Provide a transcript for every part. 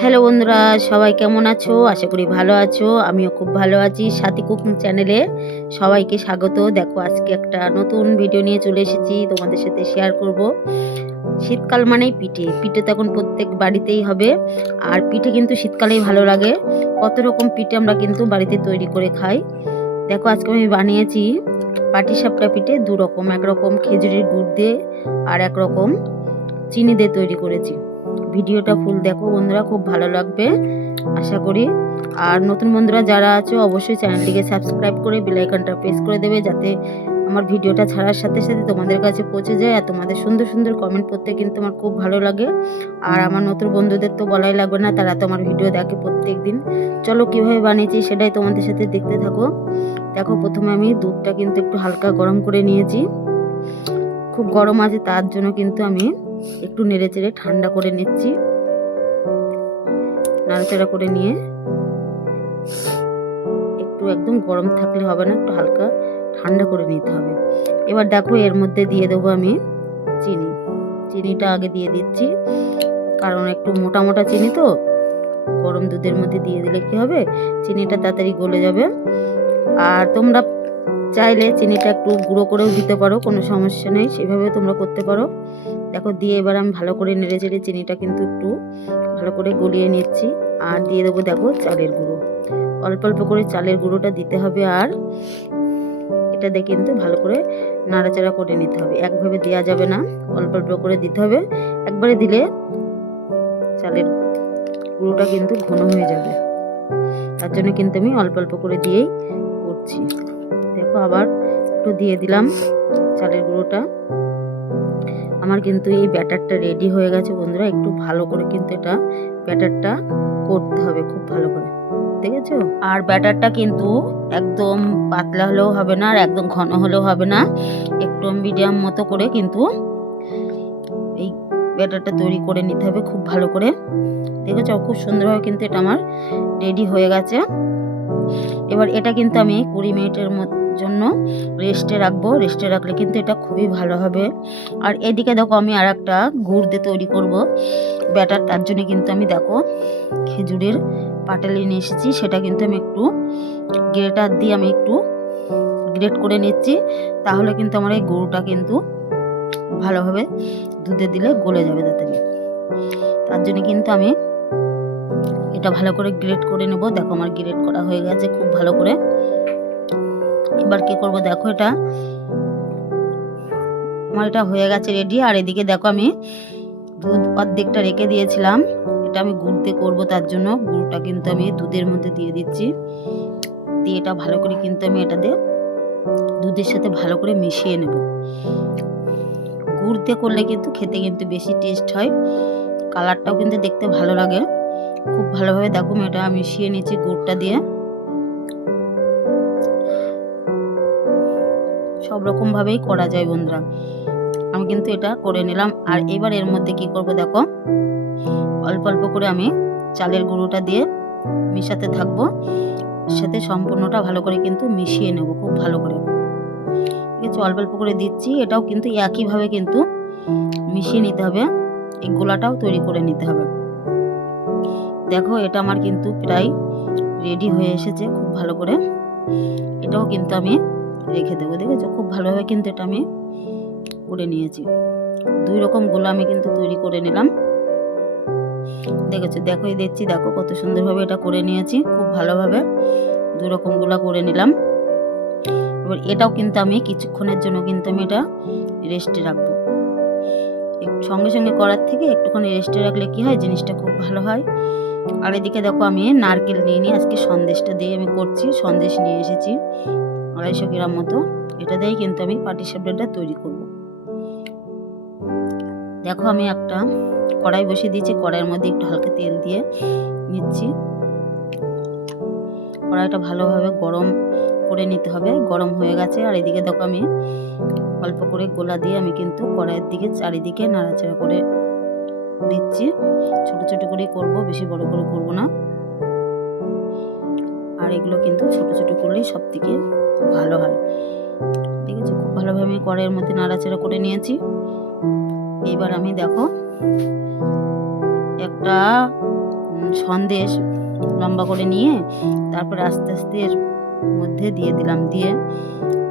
Hello বন্ধুরা, সবাই কেমন আছো? আশা করি ভালো আছো। আমিও খুব ভালো আছি। সাথী কুকিং চ্যানেলে সবাইকে স্বাগত। দেখো, আজকে একটা নতুন ভিডিও নিয়ে চলে এসেছি। তোমাদের সাথে শেয়ার করব। শীতকাল মানেই পিঠে। পিঠে তো এখন প্রত্যেক বাড়িতেই হবে। আর পিঠে কিন্তু শীতকালেই ভালো লাগে। কত রকম পিঠে আমরা কিন্তু বাড়িতে তৈরি করে খাই। দেখো, আজকে আমি বানিয়েছি পাটিসাপটা পিঠে দু রকম একরকম খেজুরির গুড় দিয়ে আর একরকম চিনি দিয়ে তৈরি করেছি। ভিডিওটা ফুল দেখো বন্ধুরা, খুব ভালো লাগবে, আশা করি। আর নতুন বন্ধুরা যারা আছো, অবশ্যই চ্যানেলটিকে সাবস্ক্রাইব করে বেলাইকনটা প্রেস করে দেবে, যাতে আমার ভিডিওটা ছাড়ার সাথে সাথে তোমাদের কাছে পৌঁছে যায় আর তোমাদের সুন্দর সুন্দর কমেন্ট পড়তে কিন্তু আমার খুব ভালো লাগে। আর আমার নতুন বন্ধুদের তো বলাই লাগবে না, তারা তো আমার ভিডিও দেখে প্রত্যেক দিন চলো কীভাবে বানিয়েছি সেটাই তোমাদের সাথে দেখতে থাকো। দেখো প্রথমে আমি দুধটা কিন্তু একটু হালকা গরম করে নিয়েছি। খুব গরম আছে, তার জন্য কিন্তু আমি একটু নেড়ে চেড়ে ঠান্ডা করে নিচ্ছি। নাড়াচাড়া করে নিয়ে একটু একদম গরম থাকলে হবে না, একটু হালকা ঠান্ডা করে নিতে হবে। এবার দেখো এর মধ্যে দিয়ে দেবো আমি চিনি। চিনিটা আগে দিয়ে দিচ্ছি, কারণ একটু মোটা মোটা চিনি তো, গরম দুধের মধ্যে দিয়ে দিলে কি হবে? চিনিটা তাড়াতাড়ি গলে যাবে। আর তোমরা চাইলে চিনিটা একটু গুঁড়ো করেও দিতে পারো, কোনো সমস্যা নেই সেভাবে তোমরা করতে পারো। দেখো দিয়ে এবার আমি ভালো করে নেড়ে চেড়ে চিনিটা কিন্তু একটু ভালো করে গলিয়ে নিচ্ছি। আর দিয়ে দেবো দেখো চালের গুঁড়ো। অল্প অল্প করে চালের গুঁড়োটা দিতে হবে আর এটা দিয়ে কিন্তু ভালো করে নাড়াচাড়া করে নিতে হবে। একভাবে দেওয়া যাবে না, অল্প অল্প করে দিতে হবে। একবারে দিলে চালের গুঁড়োটা কিন্তু ঘন হয়ে যাবে। তার জন্য কিন্তু আমি অল্প অল্প করে দিয়েই করছি। দেখো আবার একটু দিয়ে দিলাম চালের গুঁড়োটা। আমার কিন্তু এই ব্যাটারটা রেডি হয়ে গেছে বন্ধুরা। একটু ভালো করে কিন্তু এটা ব্যাটারটা করতে হবে খুব ভালো করে। ঠিক আছে? আর ব্যাটারটা কিন্তু একদম পাতলা হলেও হবে না আর একদম ঘন হলেও হবে না। একটু মিডিয়াম মতো করে কিন্তু এই ব্যাটারটা তৈরি করে নিতে হবে খুব ভালো করে। দেখেছ খুব সুন্দরভাবে কিন্তু এটা আমার রেডি হয়ে গেছে। এবার এটা কিন্তু আমি কুড়ি মিনিটের জন্য রেস্টে রাখব। রেস্টে রাখলে কিন্তু এটা খুবই ভালো হবে। আর এদিকে দেখো আমি আর একটা গুড় দিয়ে তৈরি করব। ব্যাটার, তার জন্য কিন্তু আমি দেখো খেজুরের পাটালি নিয়ে এসেছি। সেটা কিন্তু আমি একটু গ্রেটার দিয়ে আমি একটু গ্রেট করে নিচ্ছি। তাহলে কিন্তু আমার এই গুড়টা কিন্তু ভালোভাবে দুধে দিলে গলে যাবে তাড়াতাড়ি তার জন্য কিন্তু আমি এটা ভালো করে গ্রেট করে নেব। দেখো আমার গ্রেট করা হয়ে গেছে খুব ভালো করে। এবার কি করব? দেখো এটা। আমার এটা হয়ে গেছে রেডি আর এদিকে দেখো আমি দুধ অর্ধেকটা রেখে দিয়েছিলাম। এটা আমি গুড় দিয়ে করব তার জন্য। গুড়টা কিন্তু আমি দুধের মধ্যে দিয়ে দিচ্ছি। দিয়ে এটা ভালো করে কিন্তু আমি এটা দিয়ে দুধের সাথে ভালো করে মিশিয়ে নেব। গুড় দিয়ে করলে কিন্তু খেতে কিন্তু বেশি টেস্ট হয়। কালারটাও কিন্তু দেখতে ভালো লাগে। খুব ভালোভাবে দেখো এটা মিশিয়ে নিচ্ছি গুড়টা দিয়ে। সব রকমভাবেই করা যায় বন্ধুরা। আমি কিন্তু এটা করে নিলাম। আর এবার এর মধ্যে কি করব দেখো? অল্প অল্প করে আমি চালের গুঁড়োটা দিয়ে মিশাতে থাকব। সাথে সম্পূর্ণটা ভালো করে কিন্তু মিশিয়ে নেব, খুব ভালো করে। ঠিক আছে, অল্প অল্প করে দিচ্ছি। এটাও কিন্তু একইভাবে কিন্তু মিশিয়ে নিতে হবে। এই গোলাটাও তৈরি করে নিতে হবে। দেখো, এটা আমার কিন্তু প্রায় রেডি হয়ে এসেছে খুব ভালো করে। এটাও কিন্তু আমি রেখে দেবো দেখেছ? খুব ভালোভাবে কিন্তু এটা আমি করে নিয়েছি। দুই রকম গোলা আমি কিন্তু তৈরি করে নিলাম। দেখেছ? দেখো দেখছি, দেখো কত সুন্দরভাবে এটা করে নিয়েছি, খুব ভালোভাবে দুই রকম করে নিলাম। এবার এটাও কিন্তু আমি কিছুক্ষণের জন্য কিন্তু আমি এটা রেস্টে রাখব। সঙ্গে সঙ্গে করার থেকে একটুখানি রেস্টে রাখলে কি হয়? জিনিসটা খুব ভালো হয়। আর এদিকে দেখো আমি নারকেল নিয়ে নিয়ে আজকে সন্দেশটা দিয়ে আমি করছি, সন্দেশ নিয়ে এসেছি। আড়াইশো গ্রাম মতো এটা দিয়েই কিন্তু আমি পাটিসাপটাটা তৈরি করব। দেখো আমি একটা কড়াই বসিয়ে দিয়েছি, কড়াইয়ের মধ্যে একটু হালকা তেল দিয়ে নিচ্ছি। কড়াইটা ভালোভাবে গরম করে নিতে হবে, গরম হয়ে গেছে। আর এদিকে দেখো আমি অল্প করে গোলা দিয়ে আমি কিন্তু কড়াইয়ের দিকে চারিদিকে নাড়াচাড়া করে দিচ্ছি। ছোট ছোট করেই করব, বেশি বড় করে করব না। আর এগুলো কিন্তু ছোট ছোট করলেই সব থেকে ভালো হয়। ঠিক আছে খুব ভালোভাবে কড়াইয়ের মধ্যে নাড়াচাড়া করে নিয়েছি। এবার আমি দেখো, একটা সন্দেশ লম্বা করে নিয়ে তারপরে আস্তে আস্তে এর মধ্যে দিয়ে দিলাম। দিয়ে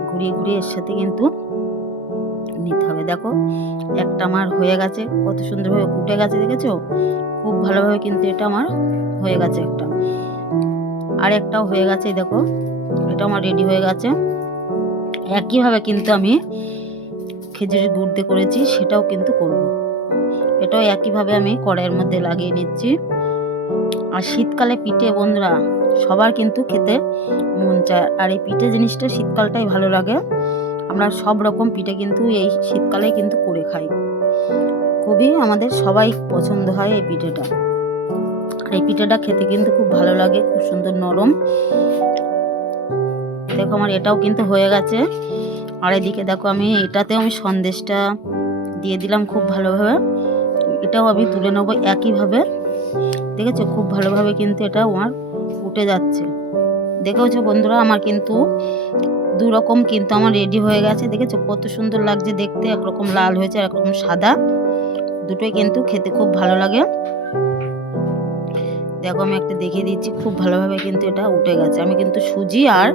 ঘুরিয়ে ঘুরিয়ে এর সাথে কিন্তু নিতে হবে। দেখো, একটা আমার হয়ে গেছে। কত সুন্দরভাবে ফুটে গেছে, দেখেছ? খুব ভালোভাবে কিন্তু এটা আমার হয়ে গেছে একটা। আর একটাও হয়ে গেছে দেখো। এটা আমার রেডি হয়ে গেছে। একইভাবে কিন্তু আমি খেজুরের গুড় দিয়ে করেছি, সেটাও কিন্তু করব। এটাও একইভাবে আমি কড়াইয়ের মধ্যে লাগিয়ে নিচ্ছি। আর শীতকালে পিঠে বন্ধুরা, সবার কিন্তু খেতে মন চায়। আর এই পিঠে জিনিসটা শীতকালটাই ভালো লাগে। আমরা সব রকম পিঠে কিন্তু এই শীতকালে কিন্তু করে খাই। খুবই আমাদের সবাই পছন্দ হয় এই পিঠেটা। এই পিঠাটা খেতে কিন্তু খুব ভালো লাগে, খুব সুন্দর নরম। দেখো আমার এটাও কিন্তু হয়ে গেছে। আর এদিকে দেখো আমি এটাতেও আমি সন্দেশটা দিয়ে দিলাম খুব ভালোভাবে। এটাও আমি তুলে নেব একইভাবে। দেখেছ? খুব ভালোভাবে কিন্তু এটা আমার উঠে যাচ্ছে। দেখেছ বন্ধুরা? আমার কিন্তু দু রকম কিন্তু আমার রেডি হয়ে গেছে। দেখেছ? কত সুন্দর লাগছে দেখতে। একরকম লাল হয়েছে একরকম সাদা। দুটোই কিন্তু খেতে খুব ভালো লাগে। দেখো আমি একটা দেখিয়ে দিচ্ছি, খুব ভালোভাবে কিন্তু এটা উঠে গেছে। আমি কিন্তু সুজি আর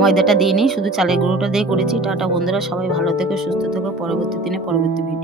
ময়দাটা দিইনি, শুধু চালের গুঁড়োটা দিয়ে করেছি। টাটা বন্ধুরা, সবাই ভালো থেকো, সুস্থ থেকো। পরবর্তী দিনে, পরবর্তী ভিডিও।